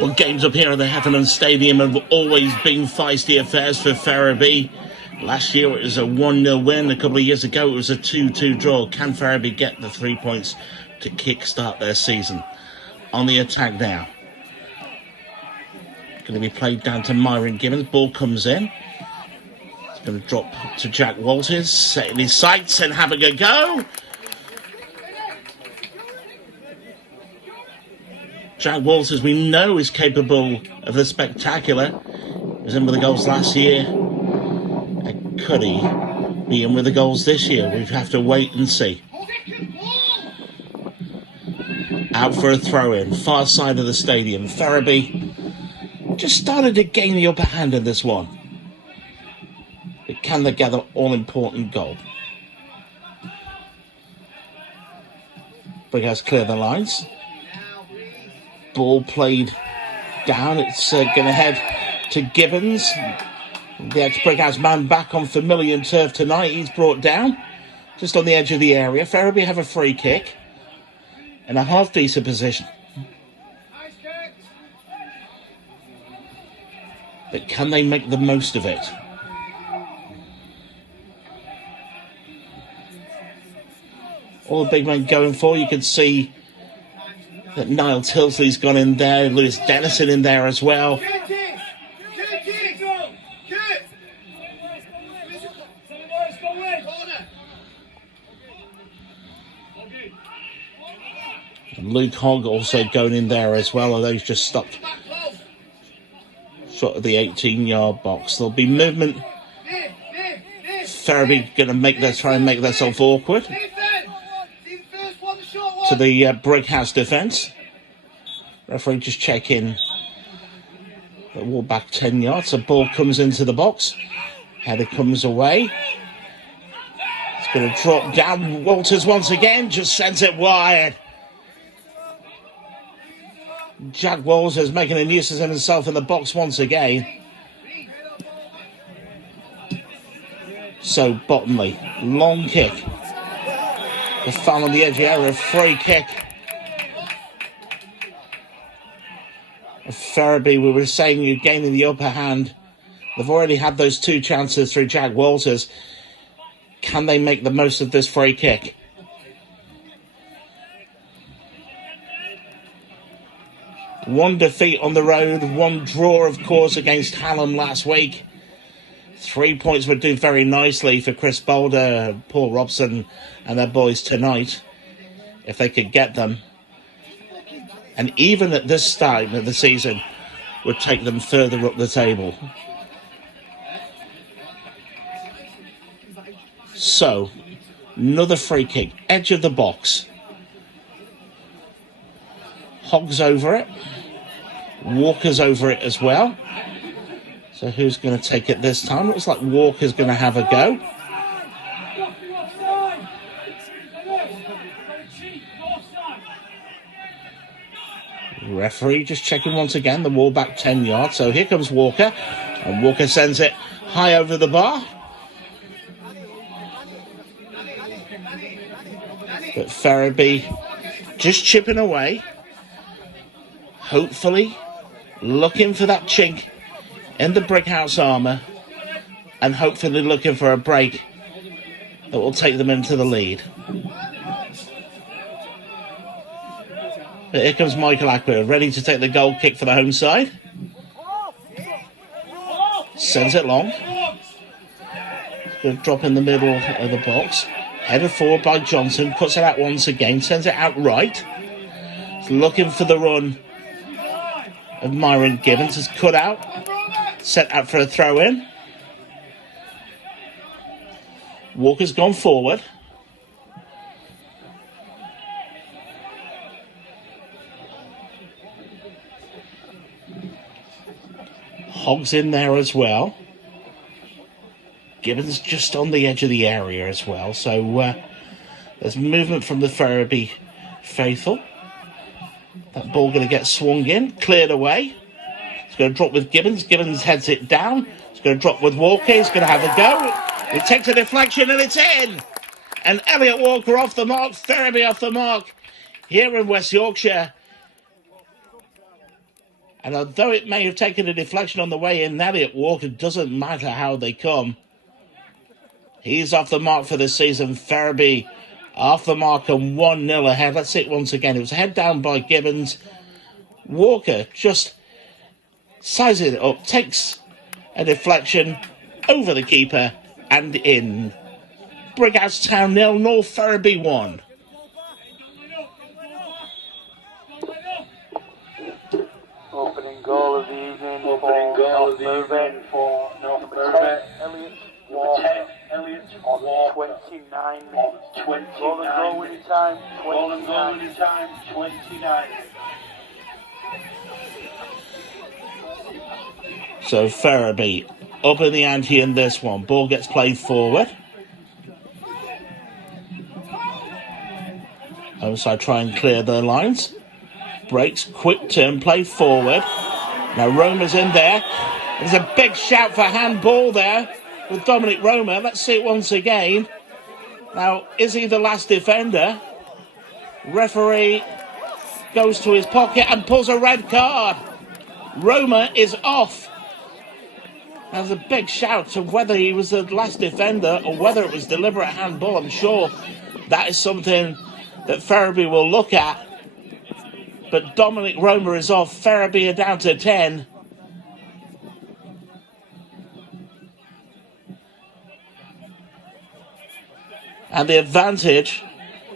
Well, games up here at the Heffernan Stadium have always been feisty affairs for Ferriby. Last year it was a 1-0 win. A couple of years ago it was a 2-2 draw. Can Ferriby get the 3 points to kick-start their season? On the attack now. Going to be played down to Myron Gibbons. Ball comes in. It's going to drop to Jack Walters. Setting his sights and having a go. Jack Walters, we know, is capable of the spectacular. He was in with the goals last year. And could he be in with the goals this year? We have to wait and see. Out for a throw-in, far side of the stadium. Ferriby just started to gain the upper hand in this one. But can they gather all-important goal? Brighouse clear the lines. Ball played down. It's going to head to Gibbons. The ex-Brighouse man back on familiar turf tonight. He's brought down just on the edge of the area. Ferriby have a free kick in a half-decent position. But can they make the most of it? All the big men going for. You can see that Niall Tilsley's gone in there, Lewis Dennison in there as well. And Luke Hogg also going in there as well, although he's just stopped short of the 18-yard box. There'll be movement. Ferriby going to try and make themselves awkward to the Brighouse defence. Referee just checking the wall back 10 yards. The ball comes into the box. Header comes away. It's going to drop down. Walters once again just sends it wide. Jack Walters making a nuisance of himself in the box once again. So Bottomley, long kick. The foul on the edge of the area, free kick. Ferriby, we were saying, you're gaining the upper hand. They've already had those two chances through Jack Walters. Can they make the most of this free kick? One defeat on the road, one draw, of course, against Hallam last week. 3 points would do very nicely for Chris Boulder, Paul Robson and their boys tonight, if they could get them. And even at this time of the season, would take them further up the table. So, another free kick, edge of the box. Hogg's over it. Walker's over it as well. So who's going to take it this time? Looks like Walker's going to have a go. Referee just checking once again, the wall back 10 yards. So here comes Walker. And Walker sends it high over the bar. But Ferriby just chipping away. Hopefully looking for that chink in the Brighouse armour, and hopefully looking for a break that will take them into the lead. But here comes Michael Ackwood, ready to take the goal kick for the home side. Sends it long. It's going to drop in the middle of the box. Headed forward by Johnson, puts it out once again, sends it out right. It's looking for the run of Myron Gibbons. Is cut out. Set out for a throw-in. Walker's gone forward. Hogg's in there as well. Gibbons just on the edge of the area as well. So there's movement from the Ferriby faithful. That ball going to get swung in, cleared away. It's going to drop with Gibbons. Gibbons heads it down. It's going to drop with Walker. He's going to have a go. It takes a deflection and it's in. And Elliot Walker off the mark. Ferriby off the mark here in West Yorkshire. And although it may have taken a deflection on the way in, Elliot Walker, doesn't matter how they come. He's off the mark for this season. Ferriby off the mark and 1-0 ahead. Let's see it once again. It was a head down by Gibbons. Walker just sizes it up, takes a deflection over the keeper and in. Brighouse Town 0, North Ferriby 1. Opening goal of the evening for North Ferriby. Number 10, Elliot Walker. 29 minutes. 29. Goal and goal winning time. 29. So Ferriby up in the ante in this one. Ball gets played forward. Homeside try and clear their lines. Breaks, quick turn, play forward. Now Romer's in there. There's a big shout for handball there with Dominic Romer. Let's see it once again. Now, is he the last defender? Referee goes to his pocket and pulls a red card. Romer is off. There's a big shout to whether he was the last defender or whether it was deliberate handball. I'm sure that is something that Ferriby will look at. But Dominic Romer is off. Ferriby are down to 10. And the advantage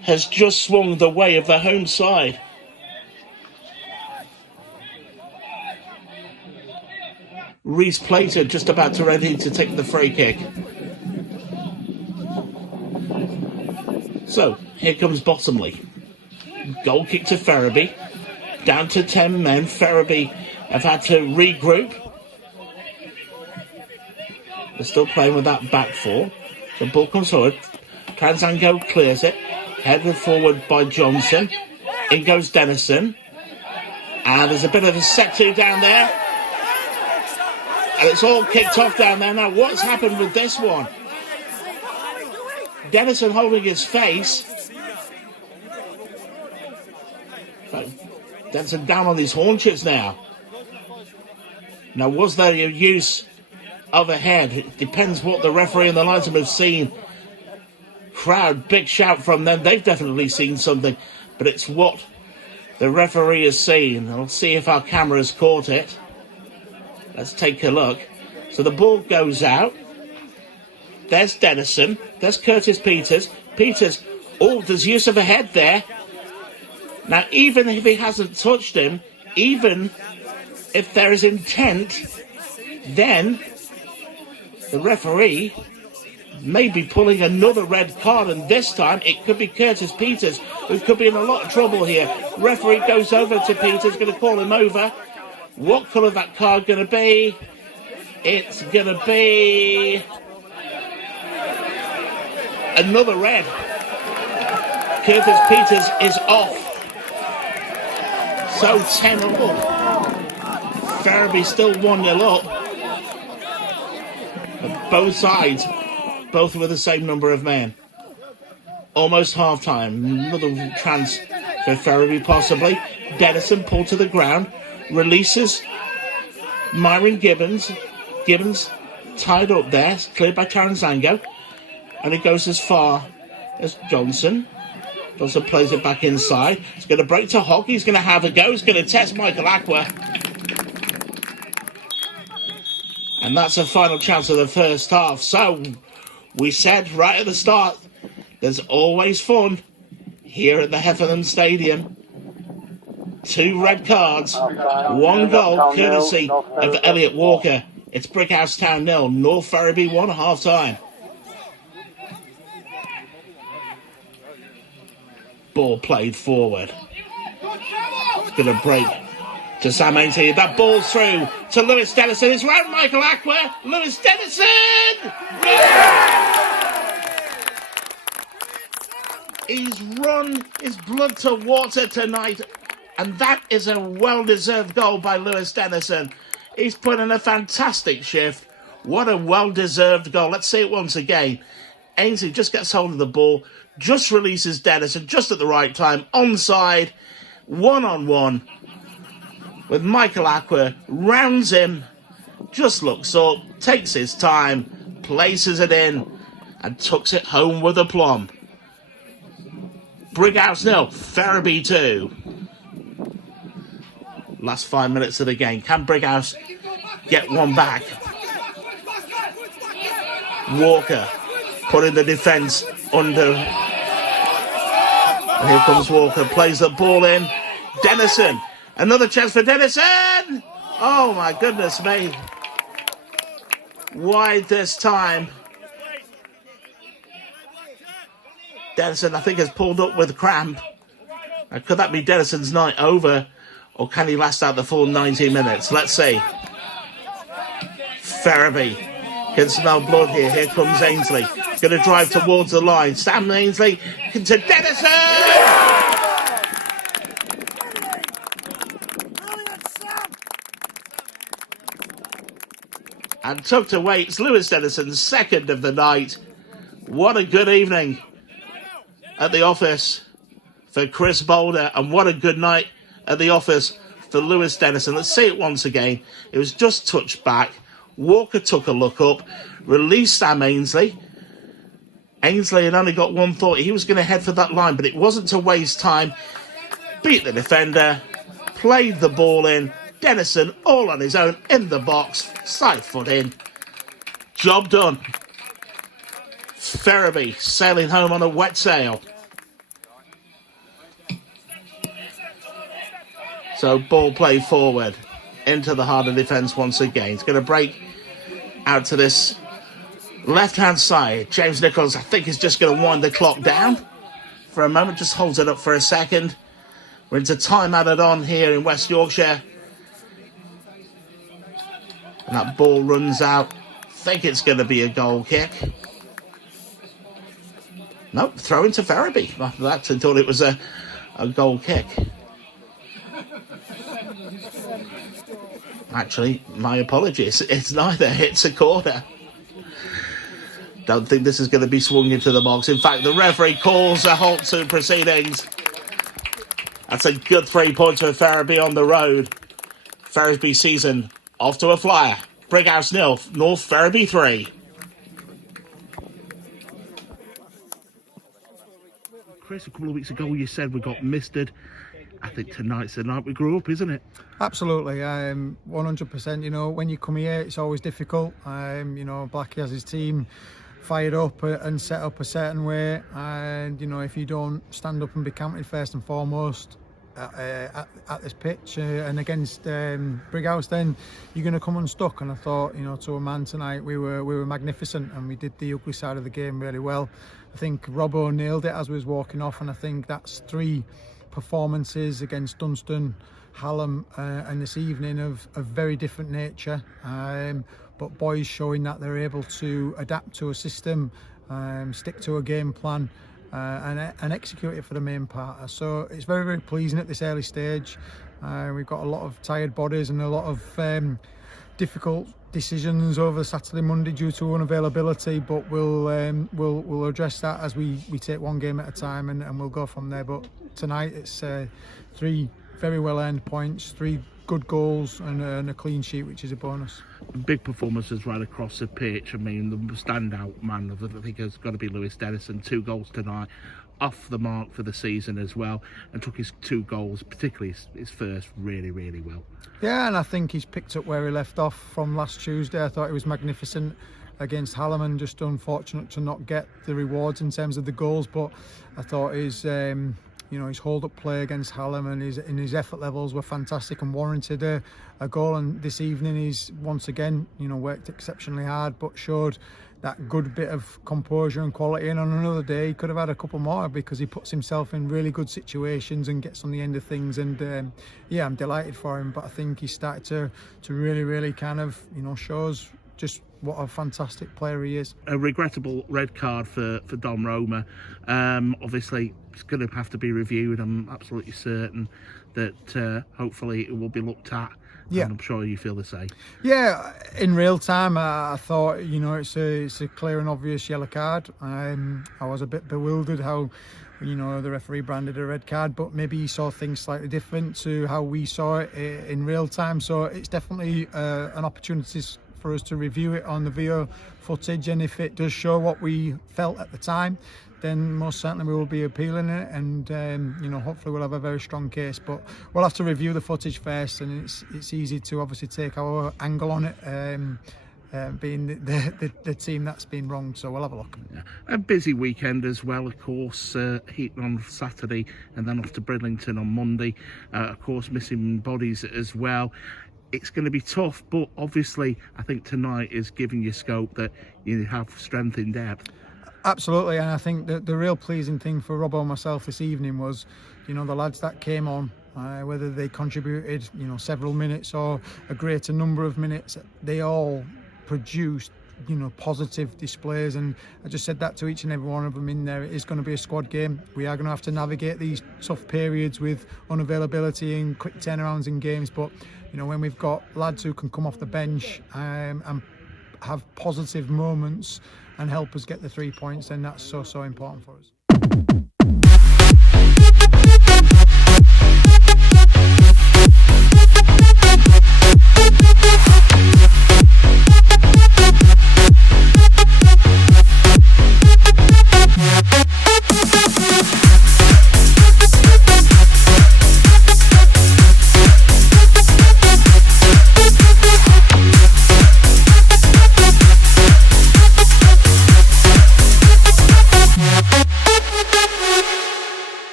has just swung the way of the home side. Reese Plater just about to ready to take the free kick. So, here comes Bottomley. Goal kick to Ferriby. Down to 10 men. Ferriby have had to regroup. They're still playing with that back four. The ball comes forward. Transango clears it. Headed forward by Johnson. In goes Dennison. And there's a bit of a set to down there. And it's all kicked off down there. Now, what's happened with this one? Dennison holding his face. Dennison down on his haunches now. Now, was there a use of a head? It depends what the referee and the linesman have seen. Crowd, big shout from them. They've definitely seen something. But it's what the referee has seen. I'll see if our camera's caught it. Let's take a look. So the ball goes out. There's Dennison. There's Curtis Peters. Peters, oh, there's use of a head there. Now, even if he hasn't touched him, even if there is intent, then the referee may be pulling another red card, and this time it could be Curtis Peters, who could be in a lot of trouble here. Referee goes over to Peters, going to call him over. What colour that card going to be? It's going to be another red. Curtis Peters is off. So 10-0. Ferriby still 1-0 up. But both sides, both with the same number of men. Almost half-time. Another chance for Ferriby possibly. Dennison pulled to the ground. Releases Myron Gibbons. Gibbons tied up there. Cleared by Taranzango. And it goes as far as Johnson. Johnson plays it back inside. He's going to break to Hogg. He's going to have a go. He's going to test Michael Aqua. And that's a final chance of the first half. So, we said right at the start, there's always fun here at the Heffernan Stadium. 2 red cards, 1 goal, courtesy of Elliot Walker. It's Brighouse Town 0, North Ferriby 1 at half-time. Ball played forward. It's going to break to Sam Ainsley. That ball's through to Lewis Dennison. It's round Michael Aqua. Lewis Dennison! Yeah! He's run his blood to water tonight. And that is a well-deserved goal by Lewis Dennison. He's put in a fantastic shift. What a well-deserved goal. Let's see it once again. Ainsley just gets hold of the ball, just releases Dennison just at the right time, onside, 1-on-1 with Michael Aqua, rounds him, just looks up, takes his time, places it in, and tucks it home with aplomb. Brighouse 0, Ferriby 2. Last 5 minutes of the game. Can Brighouse get one back? Walker putting the defence under. And here comes Walker, plays the ball in. Dennison, another chance for Dennison! Oh my goodness me. Wide this time. Dennison, I think, has pulled up with cramp. Now, could that be Dennison's night over? Or can he last out the full 90 minutes? Let's see. Ferriby can smell blood here. Here comes Ainsley. Going to drive towards the line. Sam Ainsley into Dennison! And tucked away. It's Lewis Dennison's second of the night. What a good evening at the office for Chris Boulder, and what a good night at the office for Lewis Dennison. Let's see it once again. It was just touched back. Walker took a look up, released Sam Ainsley. Ainsley had only got one thought. He was going to head for that line, but it wasn't to waste time. Beat the defender, played the ball in. Dennison all on his own in the box, side foot in. Job done. Ferriby sailing home on a wet sail. So ball play forward into the harder defence once again. It's going to break out to this left-hand side. James Nichols, I think, is just going to wind the clock down for a moment. Just holds it up for a second. We're into time added on here in West Yorkshire. And that ball runs out. I think it's going to be a goal kick. Nope, throw into Ferriby. I actually thought it was a goal kick. Actually, my apologies. It's neither. It's a corner. Don't think this is going to be swung into the box. In fact, the referee calls a halt to proceedings. That's a good 3 points for Ferriby on the road. Ferriby season off to a flyer. Brighouse 0, North Ferriby 3. Chris, a couple of weeks ago you said we got misted. I think tonight's the night we grew up, isn't it? Absolutely, 100%. You know, when you come here, it's always difficult. You know, Blackie has his team fired up and set up a certain way, and you know, if you don't stand up and be counted first and foremost at this pitch and against Brighouse, then you're going to come unstuck. And I thought, you know, to a man tonight, we were magnificent, and we did the ugly side of the game really well. I think Robbo nailed it as we was walking off, and I think that's 3 performances against Dunstan, Hallam and this evening of very different nature, but boys showing that they're able to adapt to a system, stick to a game plan, and execute it for the main part. So it's very, very pleasing at this early stage. We've got a lot of tired bodies and a lot of difficult decisions over Saturday, Monday due to unavailability, but we'll address that as we take one game at a time, and we'll go from there. But tonight it's 3 very well earned points, 3 good goals and a clean sheet, which is a bonus. Big performances right across the pitch. I mean, the standout man of I think has got to be Lewis Dennison. 2 goals tonight, off the mark for the season as well, and took his 2 goals, particularly his first, really, really well. Yeah, and I think he's picked up where he left off from last Tuesday. I thought he was magnificent against Hallam, and just unfortunate to not get the rewards in terms of the goals, but I thought his his hold-up play against Hallam and his effort levels were fantastic and warranted a goal. And this evening he's once again, worked exceptionally hard, but showed that good bit of composure and quality. And on another day he could have had a couple more, because he puts himself in really good situations and gets on the end of things. And I'm delighted for him. But I think he started to really kind of shows just what a fantastic player he is. A regrettable red card for Dom Roma. Obviously, it's going to have to be reviewed. I'm absolutely certain that hopefully it will be looked at Yeah. And I'm sure you feel the same. Yeah, in real time, I thought, it's a clear and obvious yellow card. I was a bit bewildered how, the referee branded a red card, but maybe he saw things slightly different to how we saw it in real time. So it's definitely an opportunity for us to review it on the VO footage, and if it does show what we felt at the time, then most certainly we will be appealing it, and hopefully we'll have a very strong case. But we'll have to review the footage first, and it's easy to obviously take our angle on it, being the team that's been wronged. So we'll have a look. Yeah. A busy weekend as well, of course. Heaton on Saturday, and then off to Bridlington on Monday. Of course, missing bodies as well. It's going to be tough, but obviously I think tonight is giving you scope that you have strength in depth. Absolutely, and I think that the real pleasing thing for Robbo and myself this evening was, the lads that came on, whether they contributed, several minutes or a greater number of minutes, they all produced, positive displays. And I just said that to each and every one of them in there. It is going to be a squad game. We are going to have to navigate these tough periods with unavailability and quick turnarounds in games. But, when we've got lads who can come off the bench and have positive moments and help us get the 3 points, then that's so important for us.